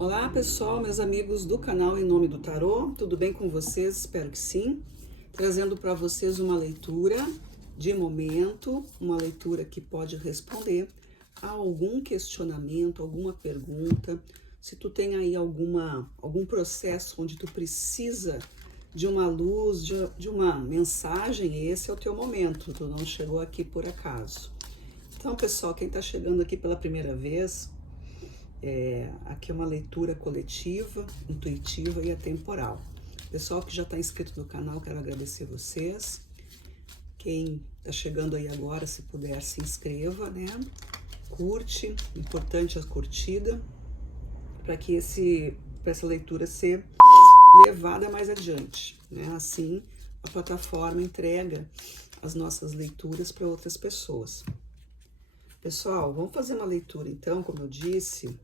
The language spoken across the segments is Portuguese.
Olá pessoal, meus amigos do canal Em Nome do Tarô, tudo bem com vocês? Espero que sim. Trazendo para vocês uma leitura de momento, uma leitura que pode responder a algum questionamento, alguma pergunta. Se tu tem aí algum processo onde tu precisa de uma luz, de uma mensagem, esse é o teu momento, tu não chegou aqui por acaso. Então pessoal, quem está chegando aqui pela primeira vez, aqui é uma leitura coletiva, intuitiva e atemporal. Pessoal que já está inscrito no canal, quero agradecer vocês. Quem está chegando aí agora, se puder, se inscreva, né? Curte, importante a curtida, para que essa leitura ser levada mais adiante, né? Assim, a plataforma entrega as nossas leituras para outras pessoas. Pessoal, vamos fazer uma leitura então, como eu disse,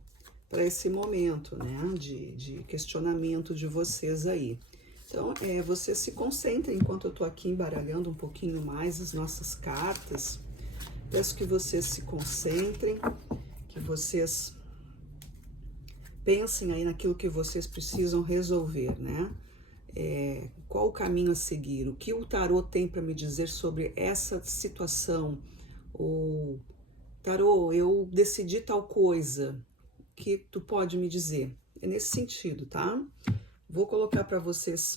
para esse momento, né, de questionamento de vocês aí. Então, vocês se concentrem enquanto eu tô aqui embaralhando um pouquinho mais as nossas cartas. Peço que vocês se concentrem, que vocês pensem aí naquilo que vocês precisam resolver, né? Qual o caminho a seguir? O que o tarô tem para me dizer sobre essa situação? Ou, tarô, eu decidi tal coisa, que tu pode me dizer? É nesse sentido, tá? Vou colocar para vocês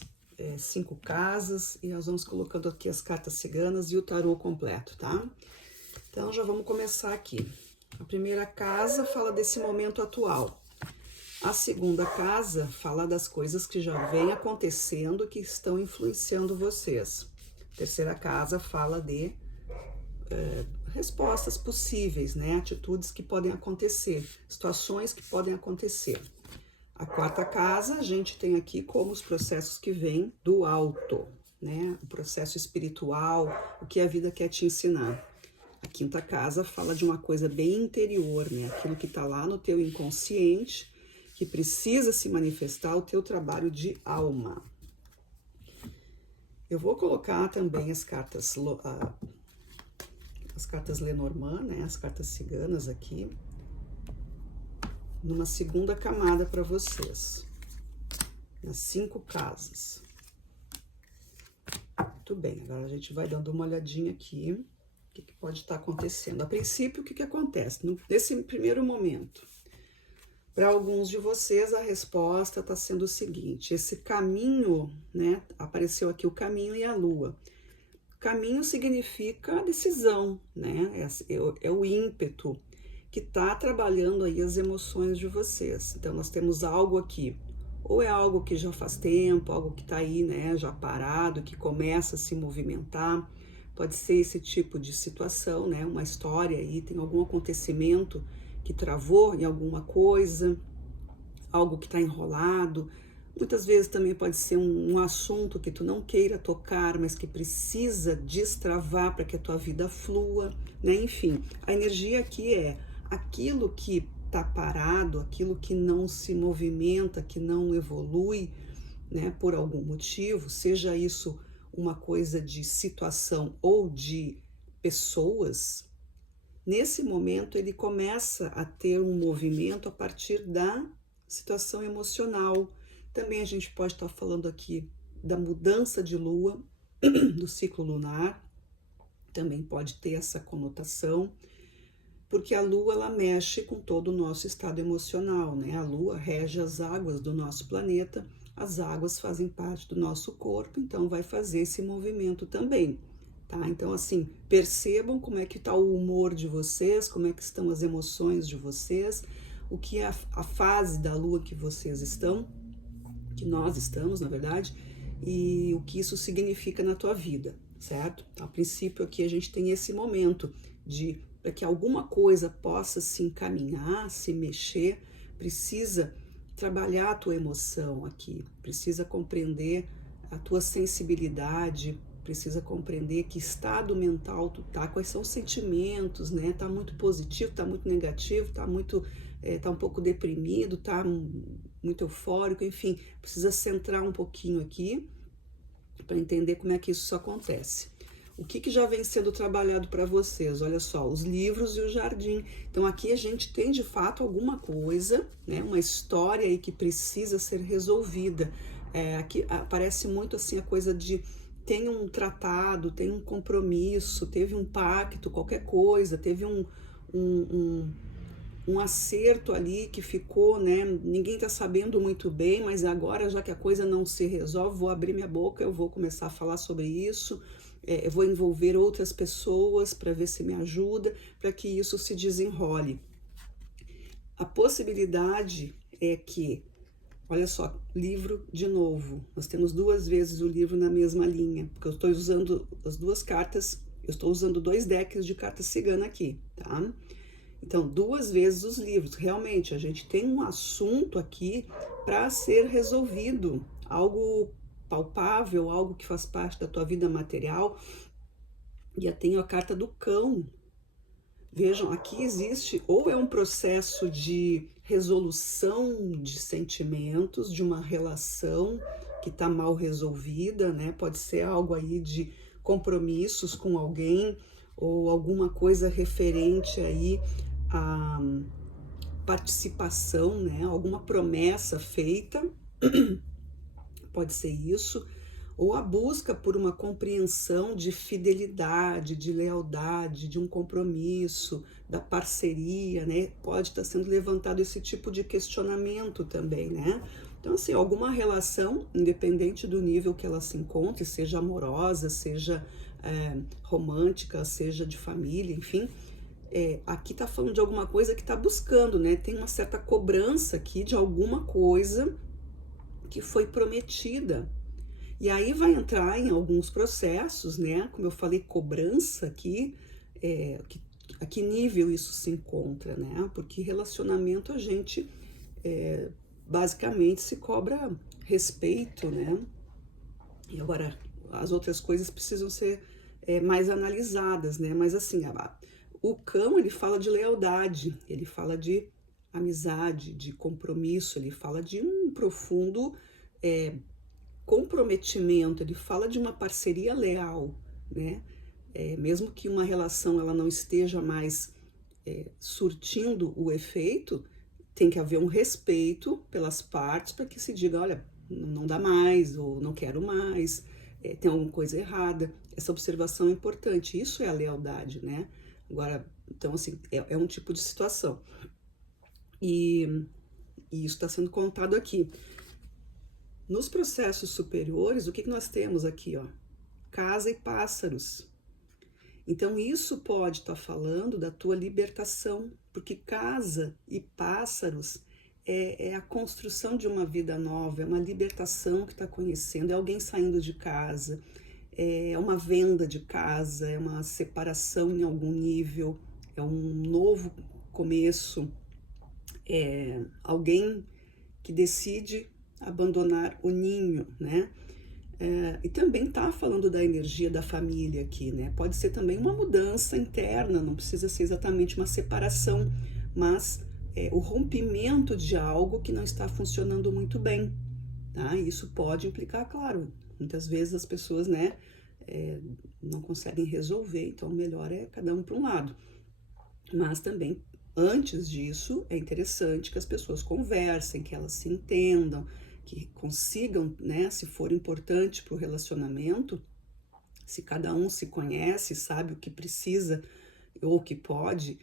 5 casas e nós vamos colocando aqui as cartas ciganas e o tarô completo, tá? Então já vamos começar aqui. A primeira casa fala desse momento atual. A segunda casa fala das coisas que já vêm acontecendo, que estão influenciando vocês. A terceira casa fala de respostas possíveis, né? Atitudes que podem acontecer, situações que podem acontecer. A quarta casa, a gente tem aqui como os processos que vêm do alto, né? O processo espiritual, o que a vida quer te ensinar. A quinta casa fala de uma coisa bem interior, né? Aquilo que está lá no teu inconsciente, que precisa se manifestar, o teu trabalho de alma. Eu vou colocar também as cartas Lenormand, né, as cartas ciganas aqui, numa segunda camada para vocês, nas 5 casas. Muito bem, agora a gente vai dando uma olhadinha aqui, o que pode estar acontecendo. A princípio, o que acontece? Nesse primeiro momento, para alguns de vocês, a resposta está sendo o seguinte: esse caminho, né, apareceu aqui o caminho e a lua. Caminho significa decisão, né? É o ímpeto que está trabalhando aí as emoções de vocês. Então, nós temos algo aqui, ou é algo que já faz tempo, algo que está aí, né, já parado, que começa a se movimentar. Pode ser esse tipo de situação, né? Uma história aí, tem algum acontecimento que travou em alguma coisa, algo que está enrolado. Muitas vezes também pode ser um assunto que tu não queira tocar, mas que precisa destravar para que a tua vida flua, né? Enfim, a energia aqui é aquilo que está parado, aquilo que não se movimenta, que não evolui, né? Por algum motivo, seja isso uma coisa de situação ou de pessoas. Nesse momento ele começa a ter um movimento a partir da situação emocional. Também a gente pode estar falando aqui da mudança de lua, do ciclo lunar, também pode ter essa conotação, porque a lua ela mexe com todo o nosso estado emocional, né? A lua rege as águas do nosso planeta, as águas fazem parte do nosso corpo, então vai fazer esse movimento também, tá? Então assim, percebam como é que está o humor de vocês, como é que estão as emoções de vocês, o que é a fase da lua que vocês estão, que nós estamos, na verdade, e o que isso significa na tua vida, certo? A princípio aqui a gente tem esse momento para que alguma coisa possa se encaminhar, se mexer, precisa trabalhar a tua emoção aqui, precisa compreender a tua sensibilidade, precisa compreender que estado mental tu tá, quais são os sentimentos, né? Tá muito positivo, tá muito negativo, tá um pouco deprimido, tá muito eufórico, enfim, precisa centrar um pouquinho aqui para entender como é que isso acontece. O que já vem sendo trabalhado para vocês? Olha só, os livros e o jardim. Então aqui a gente tem de fato alguma coisa, né? Uma história aí que precisa ser resolvida. Aqui aparece muito assim a coisa de tem um tratado, tem um compromisso, teve um pacto, qualquer coisa, teve um acerto ali que ficou, né? Ninguém está sabendo muito bem, mas agora, já que a coisa não se resolve, vou abrir minha boca, eu vou começar a falar sobre isso, eu vou envolver outras pessoas para ver se me ajuda, para que isso se desenrole. A possibilidade é que, olha só, livro de novo, nós temos 2 vezes o livro na mesma linha, porque eu estou usando as 2 cartas, eu estou usando 2 decks de carta cigana aqui, tá? Então, 2 vezes os livros. Realmente, a gente tem um assunto aqui para ser resolvido, algo palpável, algo que faz parte da tua vida material. E eu tenho a carta do cão. Vejam, aqui existe ou é um processo de resolução de sentimentos, de uma relação que está mal resolvida, né? Pode ser algo aí de compromissos com alguém ou alguma coisa referente aí a participação, né? Alguma promessa feita, pode ser isso, ou a busca por uma compreensão de fidelidade, de lealdade, de um compromisso, da parceria, né? Pode estar sendo levantado esse tipo de questionamento também, né? Então, assim, alguma relação, independente do nível que ela se encontre, seja amorosa, seja romântica, seja de família, enfim, aqui tá falando de alguma coisa que tá buscando, né? Tem uma certa cobrança aqui de alguma coisa que foi prometida. E aí vai entrar em alguns processos, né? Como eu falei, cobrança aqui, a que nível isso se encontra, né? Porque relacionamento a gente basicamente se cobra respeito, né? E agora as outras coisas precisam ser mais analisadas, né? Mas assim, o cão, ele fala de lealdade, ele fala de amizade, de compromisso, ele fala de um profundo comprometimento, ele fala de uma parceria leal, né? Mesmo que uma relação ela não esteja mais surtindo o efeito, tem que haver um respeito pelas partes para que se diga, olha, não dá mais, ou não quero mais, tem alguma coisa errada. Essa observação é importante, isso é a lealdade, né? Agora, então, assim, é um tipo de situação. E isso está sendo contado aqui. Nos processos superiores, o que nós temos aqui, ó? Casa e pássaros. Então, isso pode estar falando da tua libertação, porque casa e pássaros é a construção de uma vida nova, é uma libertação que está conhecendo, é alguém saindo de casa, é uma venda de casa, é uma separação em algum nível, é um novo começo, é alguém que decide abandonar o ninho, né? E também tá falando da energia da família aqui, né? Pode ser também uma mudança interna, não precisa ser exatamente uma separação, mas o rompimento de algo que não está funcionando muito bem, tá? Isso pode implicar, claro, muitas vezes as pessoas, né, não conseguem resolver, então o melhor é cada um para um lado. Mas também, antes disso, é interessante que as pessoas conversem, que elas se entendam, que consigam, né, se for importante para o relacionamento, se cada um se conhece, sabe o que precisa ou o que pode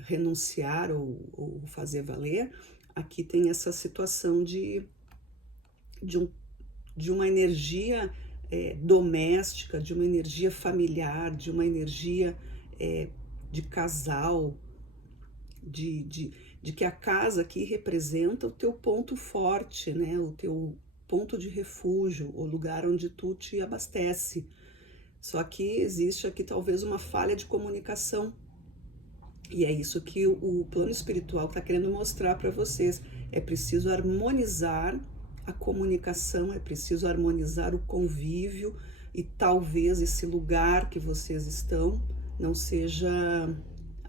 renunciar ou fazer valer, aqui tem essa situação de uma energia doméstica, de uma energia familiar, de uma energia de casal, de que a casa aqui representa o teu ponto forte, né? O teu ponto de refúgio, o lugar onde tu te abastece. Só que existe aqui talvez uma falha de comunicação. E é isso que o plano espiritual está querendo mostrar para vocês. É preciso harmonizar a comunicação, é preciso harmonizar o convívio e talvez esse lugar que vocês estão não seja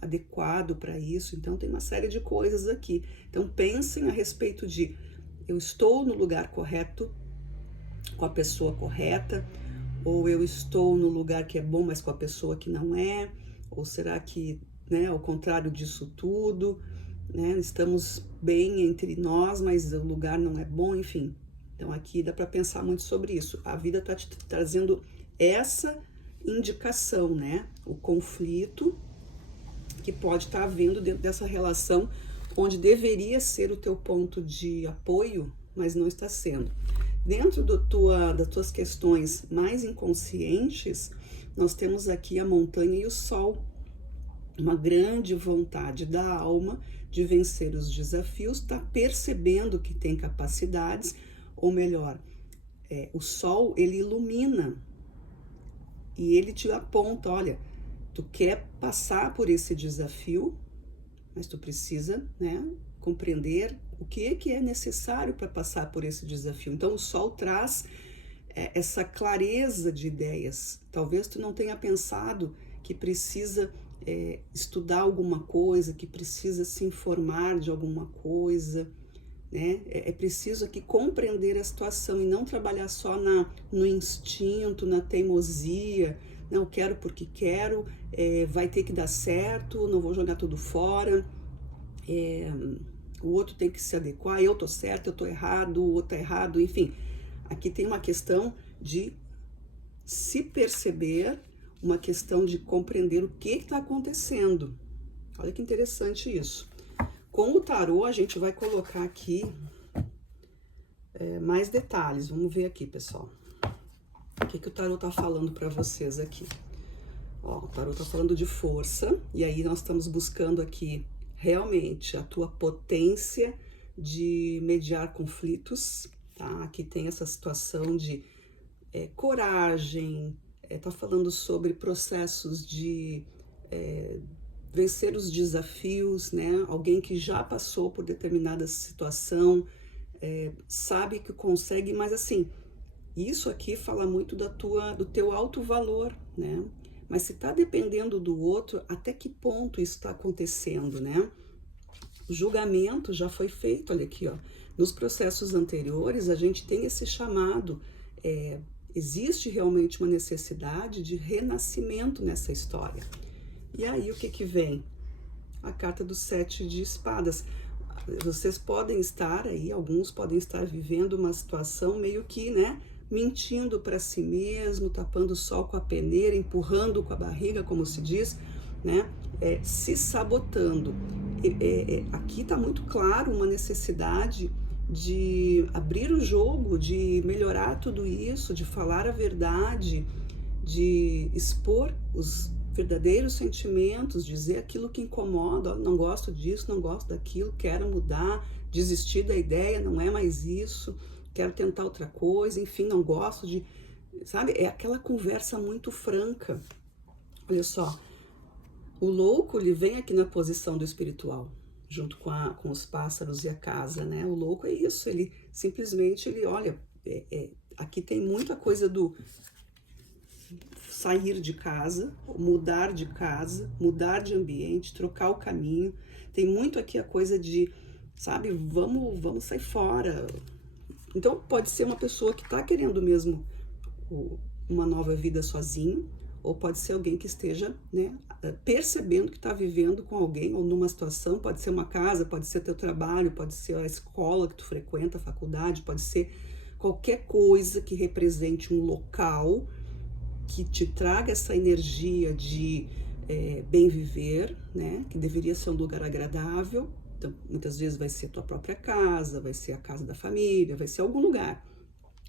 adequado para isso. Então tem uma série de coisas aqui. Então pensem a respeito de eu estou no lugar correto, com a pessoa correta, Ou eu estou no lugar que é bom, mas com a pessoa que não é? Ou será que, né, ao contrário disso tudo, né, estamos bem entre nós, mas o lugar não é bom, enfim. Então aqui dá para pensar muito sobre isso. A vida está te trazendo essa indicação, né? O conflito que pode estar havendo dentro dessa relação onde deveria ser o teu ponto de apoio, mas não está sendo. Dentro das tuas questões mais inconscientes, nós temos aqui a montanha e o sol. Uma grande vontade da alma de vencer os desafios, está percebendo que tem capacidades, ou melhor, o sol, ele ilumina e ele te aponta, olha, tu quer passar por esse desafio, mas tu precisa, né, compreender o que é necessário para passar por esse desafio. Então o sol traz essa clareza de ideias. Talvez tu não tenha pensado que precisa estudar alguma coisa, que precisa se informar de alguma coisa, né? É preciso aqui compreender a situação e não trabalhar só no instinto, na teimosia. Não, quero porque quero, vai ter que dar certo, não vou jogar tudo fora, o outro tem que se adequar, eu tô certo, eu tô errado, o outro tá errado, enfim. Aqui tem uma questão de se perceber, uma questão de compreender o que está acontecendo. Olha que interessante isso. Com o tarô, a gente vai colocar aqui mais detalhes. Vamos ver aqui, pessoal. O que o tarô tá falando para vocês aqui? Ó, o tarô tá falando de força, e aí nós estamos buscando aqui realmente a tua potência de mediar conflitos, tá? Aqui tem essa situação de coragem, tá falando sobre processos de vencer os desafios, né? Alguém que já passou por determinada situação, sabe que consegue, mas assim, isso aqui fala muito do teu alto valor, né? Mas se está dependendo do outro, até que ponto isso está acontecendo, né? O julgamento já foi feito, olha aqui, ó. Nos processos anteriores, a gente tem esse chamado, existe realmente uma necessidade de renascimento nessa história. E aí, o que vem? A carta do 7 de espadas. Vocês podem estar aí, alguns podem estar vivendo uma situação meio que, né, mentindo para si mesmo, tapando o sol com a peneira, empurrando com a barriga, como se diz, né, se sabotando. Aqui está muito claro uma necessidade de abrir o jogo, de melhorar tudo isso, de falar a verdade, de expor os verdadeiros sentimentos, dizer aquilo que incomoda, não gosto disso, não gosto daquilo, quero mudar, desistir da ideia, não é mais isso, quero tentar outra coisa, enfim, não gosto de, sabe, é aquela conversa muito franca. Olha só, o louco, ele vem aqui na posição do espiritual, junto com os pássaros e a casa, né? O louco é isso, ele simplesmente, ele olha, aqui tem muita coisa do sair de casa, mudar de ambiente, trocar o caminho. Tem muito aqui a coisa de, sabe, vamos sair fora. Então pode ser uma pessoa que está querendo mesmo uma nova vida sozinho, ou pode ser alguém que esteja, né, percebendo que está vivendo com alguém ou numa situação. Pode ser uma casa, pode ser teu trabalho, pode ser a escola que tu frequenta, a faculdade, pode ser qualquer coisa que represente um local que te traga essa energia de bem viver, né? Que deveria ser um lugar agradável. Então, muitas vezes vai ser tua própria casa, vai ser a casa da família, vai ser algum lugar.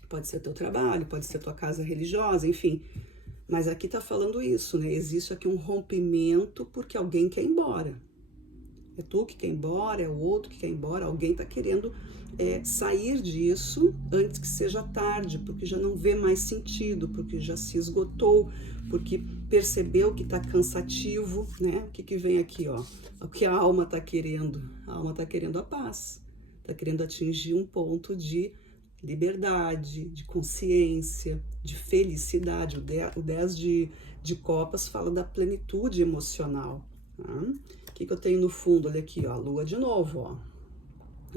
Pode ser teu trabalho, pode ser tua casa religiosa, enfim. Mas aqui tá falando isso, né? Existe aqui um rompimento porque alguém quer ir embora. É tu que quer ir embora, é o outro que quer ir embora, alguém tá querendo sair disso antes que seja tarde, porque já não vê mais sentido, porque já se esgotou, porque percebeu que tá cansativo, né? O que vem aqui, ó? O que a alma tá querendo? A alma tá querendo a paz, tá querendo atingir um ponto de liberdade, de consciência, de felicidade. O 10 de copas fala da plenitude emocional. Tá? O que eu tenho no fundo? Olha aqui, ó, a lua de novo, ó.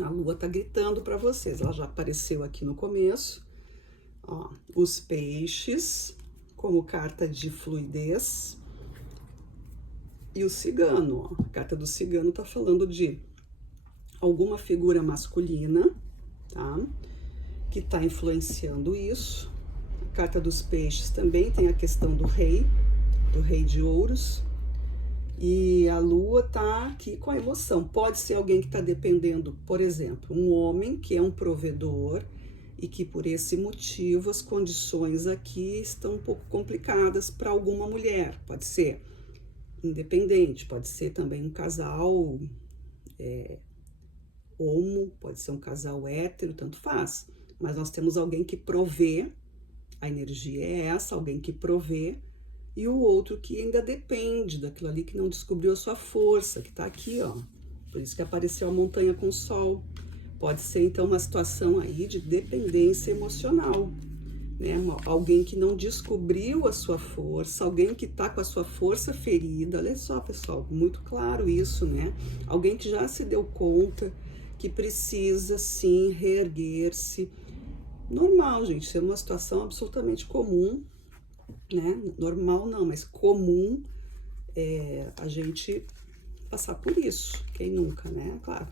A lua tá gritando para vocês. Ela já apareceu aqui no começo. Ó, os peixes, como carta de fluidez. E o cigano, ó, a carta do cigano tá falando de alguma figura masculina, tá? Que tá influenciando isso. A carta dos peixes também tem a questão do rei de ouros. E a lua tá aqui com a emoção. Pode ser alguém que tá dependendo, por exemplo, um homem que é um provedor e que por esse motivo as condições aqui estão um pouco complicadas para alguma mulher. Pode ser independente, pode ser também um casal homo, pode ser um casal hétero, tanto faz. Mas nós temos alguém que provê, a energia é essa, alguém que provê, e o outro que ainda depende daquilo ali, que não descobriu a sua força, que tá aqui, ó. Por isso que apareceu a montanha com o sol. Pode ser, então, uma situação aí de dependência emocional, né? Alguém que não descobriu a sua força, alguém que tá com a sua força ferida. Olha só, pessoal, muito claro isso, né? Alguém que já se deu conta que precisa, sim, reerguer-se. Normal, gente, isso é uma situação absolutamente comum, né? Normal não, mas comum a gente passar por isso. Quem nunca, né? Claro,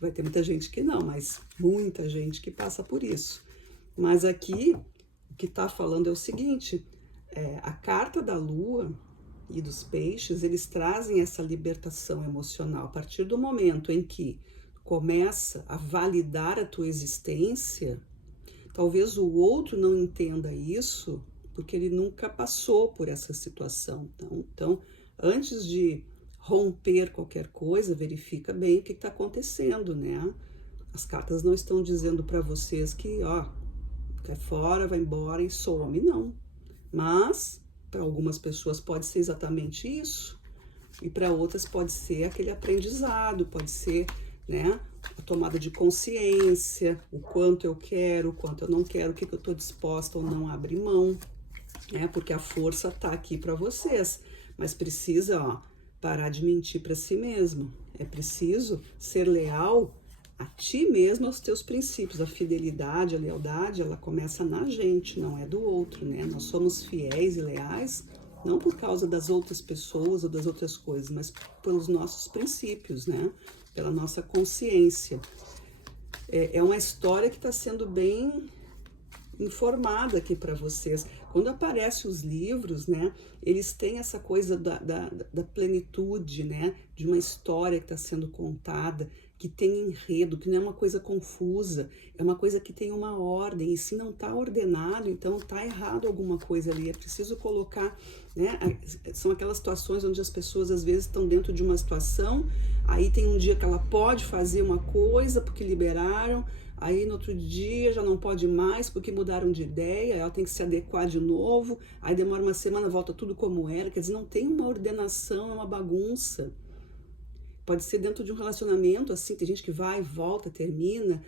vai ter muita gente que não, mas muita gente que passa por isso. Mas aqui, o que tá falando é o seguinte, a carta da lua e dos peixes, eles trazem essa libertação emocional. A partir do momento em que começa a validar a tua existência, talvez o outro não entenda isso, porque ele nunca passou por essa situação. Então, antes de romper qualquer coisa, verifica bem o que está acontecendo, né? As cartas não estão dizendo para vocês que, ó, cai fora, vai embora e some, não. Mas, para algumas pessoas pode ser exatamente isso, e para outras pode ser aquele aprendizado, pode ser, né, a tomada de consciência, o quanto eu quero, o quanto eu não quero, o que eu estou disposta ou não a abrir mão, né? Porque a força tá aqui para vocês, mas precisa, ó, parar de mentir para si mesmo. É preciso ser leal a ti mesmo, aos teus princípios. A fidelidade, a lealdade, ela começa na gente, não é do outro, né? Nós somos fiéis e leais não por causa das outras pessoas ou das outras coisas, mas pelos nossos princípios, né? Pela nossa consciência. É uma história que está sendo bem informada aqui para vocês. Quando aparecem os livros, né, eles têm essa coisa da plenitude, né, de uma história que está sendo contada, que tem enredo, que não é uma coisa confusa, é uma coisa que tem uma ordem, e se não está ordenado, então está errado alguma coisa ali, é preciso colocar, né, são aquelas situações onde as pessoas às vezes estão dentro de uma situação, aí tem um dia que ela pode fazer uma coisa porque liberaram, aí no outro dia já não pode mais porque mudaram de ideia, ela tem que se adequar de novo, aí demora uma semana, volta tudo como era, quer dizer, não tem uma ordenação, é uma bagunça. Pode ser dentro de um relacionamento, assim, tem gente que vai, volta, termina,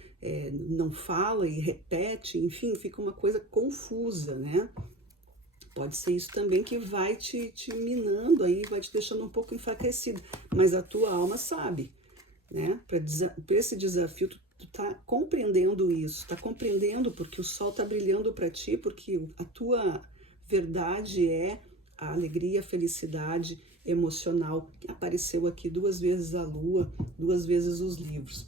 não fala e repete, enfim, fica uma coisa confusa, né? Pode ser isso também que vai te minando aí, vai te deixando um pouco enfraquecido, mas a tua alma sabe, né? Para esse desafio, tu tá compreendendo isso, tá compreendendo porque o sol tá brilhando para ti, porque a tua verdade é a alegria, a felicidade emocional. Apareceu aqui 2 vezes a lua, 2 vezes os livros.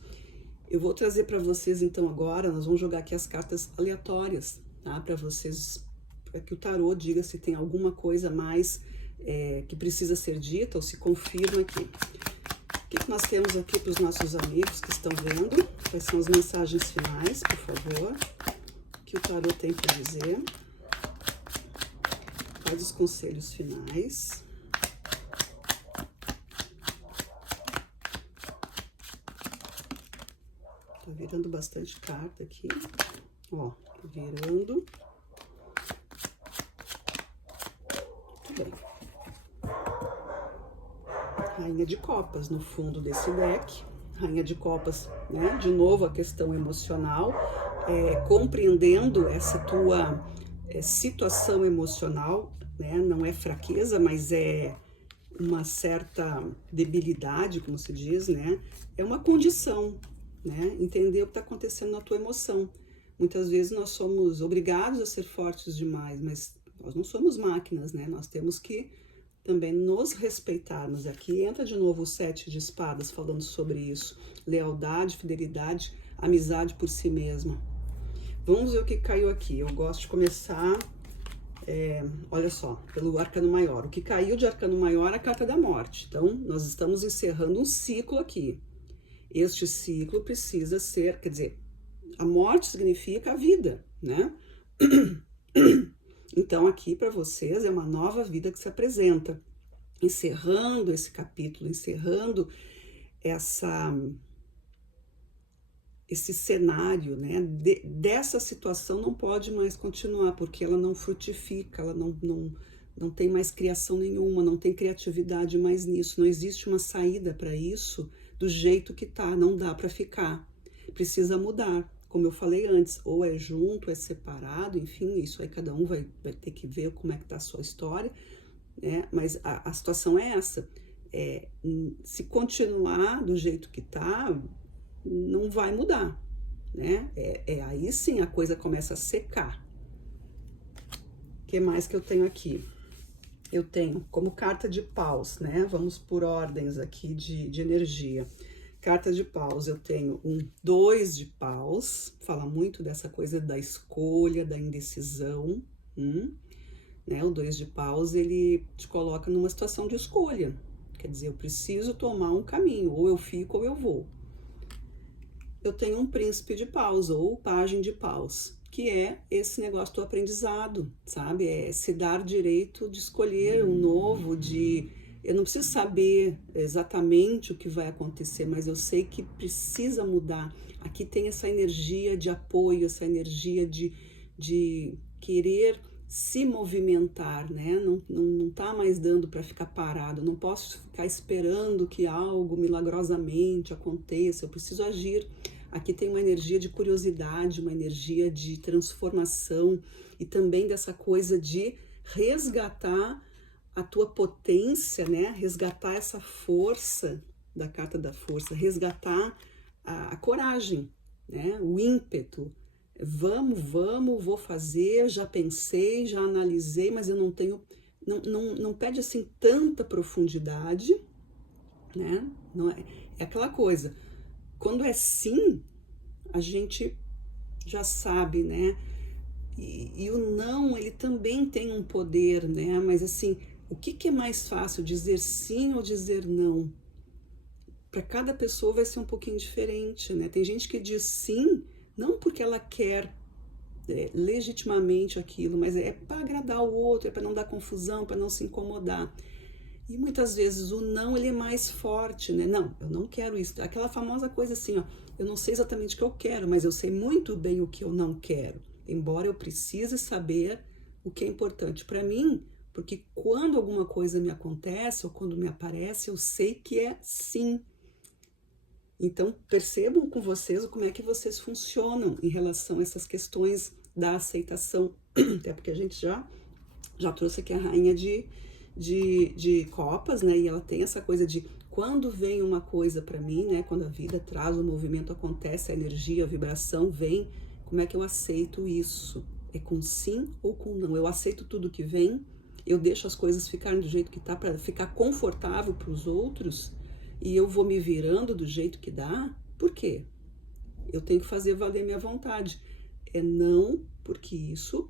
Eu vou trazer para vocês então agora, nós vamos jogar aqui as cartas aleatórias, tá? Para vocês, para que o tarô diga se tem alguma coisa mais que precisa ser dita ou se confirma aqui. O que nós temos aqui para os nossos amigos que estão vendo? Quais são as mensagens finais, por favor? O que o tarô tem para dizer? Quais os conselhos finais? Tá virando bastante carta aqui. Ó, virando. Muito bem. Rainha de Copas no fundo desse deck. Rainha de Copas, né? De novo a questão emocional, compreendendo essa tua situação emocional, né? Não é fraqueza, mas é uma certa debilidade, como se diz, né? É uma condição, né? Entender o que está acontecendo na tua emoção. Muitas vezes nós somos obrigados a ser fortes demais, mas Nós não somos máquinas, né? Nós temos que também nos respeitarmos. Aqui entra de novo o 7 de espadas falando sobre isso. Lealdade, fidelidade, amizade por si mesma. Vamos ver o que caiu aqui. Eu gosto de começar, olha só, pelo arcano maior. O que caiu de arcano maior é a carta da morte. Então, nós estamos encerrando um ciclo aqui. Este ciclo precisa ser, quer dizer, a morte significa a vida, né? Então, aqui para vocês é uma nova vida que se apresenta. Encerrando esse capítulo, encerrando esse cenário, né? Dessa situação não pode mais continuar, porque ela não frutifica, ela não tem mais criação nenhuma, não tem criatividade mais nisso, não existe uma saída para isso do jeito que tá, não dá para ficar, precisa mudar. Como eu falei antes, ou é junto, é separado, enfim, isso aí cada um vai ter que ver como é que tá a sua história, né? Mas a situação é essa, se continuar do jeito que tá, não vai mudar, né? Aí sim a coisa começa a secar. O que mais que eu tenho aqui? Eu tenho como carta de paus, né? Vamos por ordens aqui de energia. Carta de paus, eu tenho um 2 de paus, fala muito dessa coisa da escolha, da indecisão, né? O 2 de paus, ele te coloca numa situação de escolha, quer dizer, eu preciso tomar um caminho, ou eu fico ou eu vou. Eu tenho um príncipe de paus, ou pajem de paus, que é esse negócio do aprendizado, sabe? É se dar direito de escolher um novo, eu não preciso saber exatamente o que vai acontecer, mas eu sei que precisa mudar. Aqui tem essa energia de apoio, essa energia de querer se movimentar, né? Não tá mais dando para ficar parado, eu não posso ficar esperando que algo milagrosamente aconteça, eu preciso agir. Aqui tem uma energia de curiosidade, uma energia de transformação e também dessa coisa de resgatar a tua potência, né? Resgatar essa força da carta da força, resgatar a coragem, né? O ímpeto. Vamos, vou fazer, já pensei, já analisei, mas eu não tenho, não pede assim tanta profundidade, né? Não é aquela coisa. Quando é sim, a gente já sabe, né? E o não, ele também tem um poder, né? Mas assim, o que é mais fácil, dizer sim ou dizer não? Para cada pessoa vai ser um pouquinho diferente, né? Tem gente que diz sim, não porque ela quer legitimamente aquilo, mas é para agradar o outro, é para não dar confusão, para não se incomodar. E muitas vezes o não, ele é mais forte, né? Não, eu não quero isso. Aquela famosa coisa assim, ó, eu não sei exatamente o que eu quero, mas eu sei muito bem o que eu não quero. Embora eu precise saber o que é importante para mim, porque quando alguma coisa me acontece ou quando me aparece, eu sei que é sim. Então, percebam com vocês como é que vocês funcionam em relação a essas questões da aceitação. Até porque a gente já trouxe aqui a rainha de copas, né? E ela tem essa coisa de quando vem uma coisa para mim, né? Quando a vida traz, o movimento acontece, a energia, a vibração vem, como é que eu aceito isso? É com sim ou com não? Eu aceito tudo que vem, eu deixo as coisas ficarem do jeito que tá para ficar confortável para os outros e eu vou me virando do jeito que dá? Por quê? Eu tenho que fazer valer minha vontade. É não, porque isso,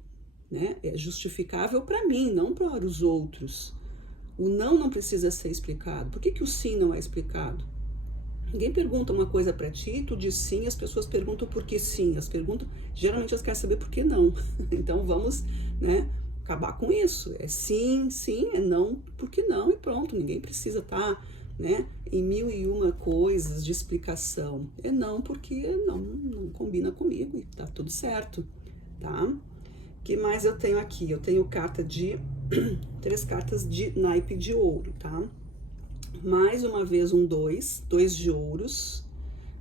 né, é justificável para mim, não para os outros. O não precisa ser explicado. Por que o sim não é explicado? Ninguém pergunta uma coisa para ti, tu diz sim, as pessoas perguntam por que sim, geralmente elas querem saber por que não. Então vamos, né, acabar com isso. É sim, é não, por que não e pronto. Ninguém precisa estar, né, em 1001 coisas de explicação. É não porque não combina comigo e tá tudo certo, tá? O que mais eu tenho aqui? Eu tenho carta de 3 cartas de naipe de ouro, tá? Mais uma vez um 2 de ouros.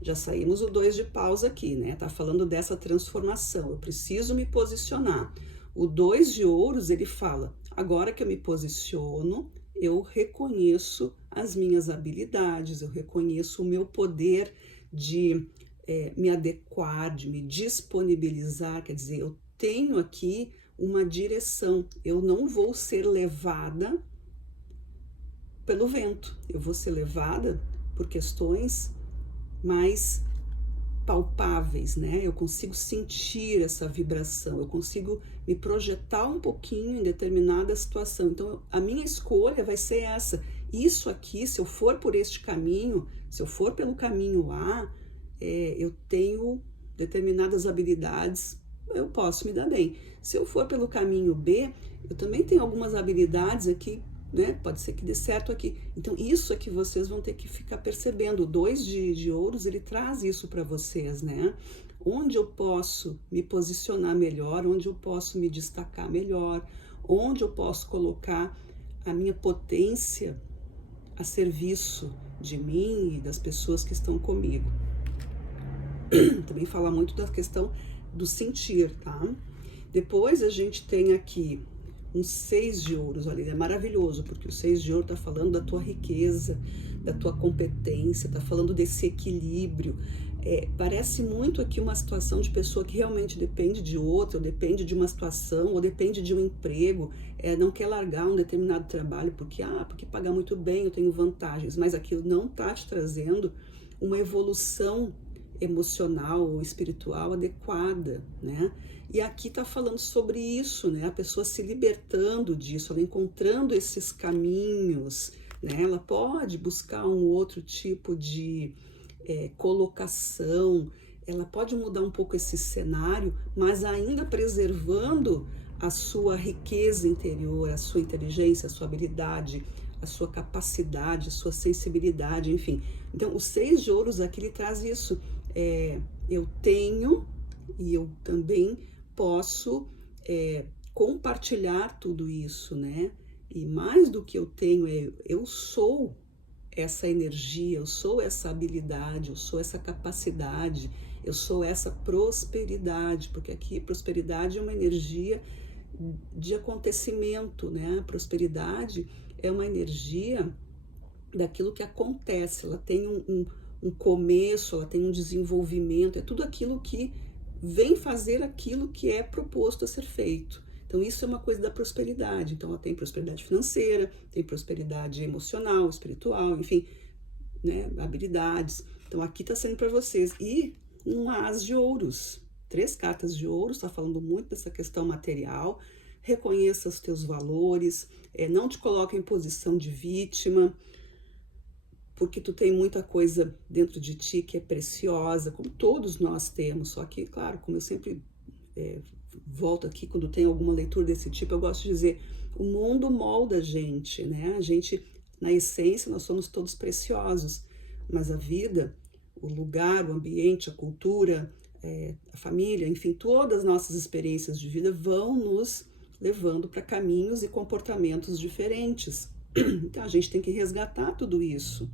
Já saímos o 2 de paus aqui, né? Tá falando dessa transformação. Eu preciso me posicionar. O 2 de ouros, ele fala: agora que eu me posiciono, eu reconheço as minhas habilidades, eu reconheço o meu poder de me adequar, de me disponibilizar, quer dizer, eu tenho aqui uma direção. Eu não vou ser levada pelo vento, eu vou ser levada por questões mais palpáveis, né? Eu consigo sentir essa vibração, eu consigo me projetar um pouquinho em determinada situação. Então, a minha escolha vai ser essa. Isso aqui, se eu for por este caminho, se eu for pelo caminho A, eu tenho determinadas habilidades, eu posso me dar bem. Se eu for pelo caminho B, eu também tenho algumas habilidades aqui, né? Pode ser que dê certo aqui. Então, isso é que vocês vão ter que ficar percebendo. O 2 de ouros, ele traz isso para vocês, né? Onde eu posso me posicionar melhor, onde eu posso me destacar melhor, onde eu posso colocar a minha potência a serviço de mim e das pessoas que estão comigo. Também fala muito da questão do sentir, tá? Depois a gente tem aqui um 6 de ouros, olha, ele é maravilhoso, porque o 6 de ouro tá falando da tua riqueza, da tua competência, tá falando desse equilíbrio. Parece muito aqui uma situação de pessoa que realmente depende de outra, ou depende de uma situação, ou depende de um emprego, não quer largar um determinado trabalho porque paga muito bem, eu tenho vantagens, mas aquilo não tá te trazendo uma evolução emocional ou espiritual adequada, né? E aqui tá falando sobre isso, né? A pessoa se libertando disso, ela encontrando esses caminhos, né? Ela pode buscar um outro tipo de colocação, ela pode mudar um pouco esse cenário, mas ainda preservando a sua riqueza interior, a sua inteligência, a sua habilidade, a sua capacidade, a sua sensibilidade, enfim. Então, o 6 de ouros aqui, ele traz isso. Eu tenho e eu também posso compartilhar tudo isso, né? E mais do que eu tenho, eu sou essa energia, eu sou essa habilidade, eu sou essa capacidade, eu sou essa prosperidade, porque aqui prosperidade é uma energia de acontecimento, né? A prosperidade é uma energia daquilo que acontece, ela tem um começo, ela tem um desenvolvimento, é tudo aquilo que vem fazer aquilo que é proposto a ser feito. Então, isso é uma coisa da prosperidade. Então, ela tem prosperidade financeira, tem prosperidade emocional, espiritual, enfim, né, habilidades. Então, aqui está sendo para vocês. E um as de ouros, 3 cartas de ouros, está falando muito dessa questão material. Reconheça os teus valores, não te coloque em posição de vítima, porque tu tem muita coisa dentro de ti que é preciosa, como todos nós temos, só que, claro, como eu sempre volto aqui quando tem alguma leitura desse tipo, eu gosto de dizer, o mundo molda a gente, né? A gente, na essência, nós somos todos preciosos, mas a vida, o lugar, o ambiente, a cultura, a família, enfim, todas as nossas experiências de vida vão nos levando para caminhos e comportamentos diferentes. Então, a gente tem que resgatar tudo isso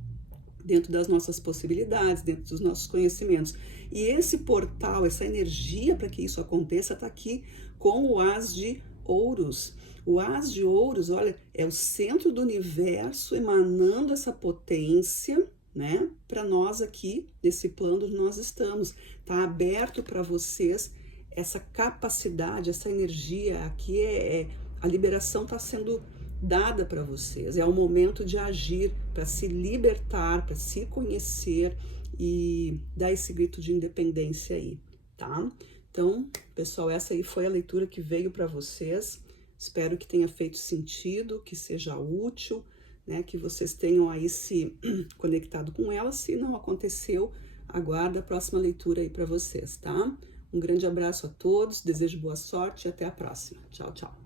dentro das nossas possibilidades, dentro dos nossos conhecimentos. E esse portal, essa energia para que isso aconteça, está aqui com o as de ouros. O as de ouros, olha, é o centro do universo emanando essa potência, né, para nós aqui, nesse plano onde nós estamos. Está aberto para vocês essa capacidade, essa energia. Aqui a liberação está sendo dada para vocês, é o momento de agir, para se libertar, para se conhecer e dar esse grito de independência aí, tá? Então, pessoal, essa aí foi a leitura que veio para vocês, espero que tenha feito sentido, que seja útil, né, que vocês tenham aí se conectado com ela. Se não aconteceu, aguarda a próxima leitura aí para vocês, tá? Um grande abraço a todos, desejo boa sorte e até a próxima. Tchau, tchau.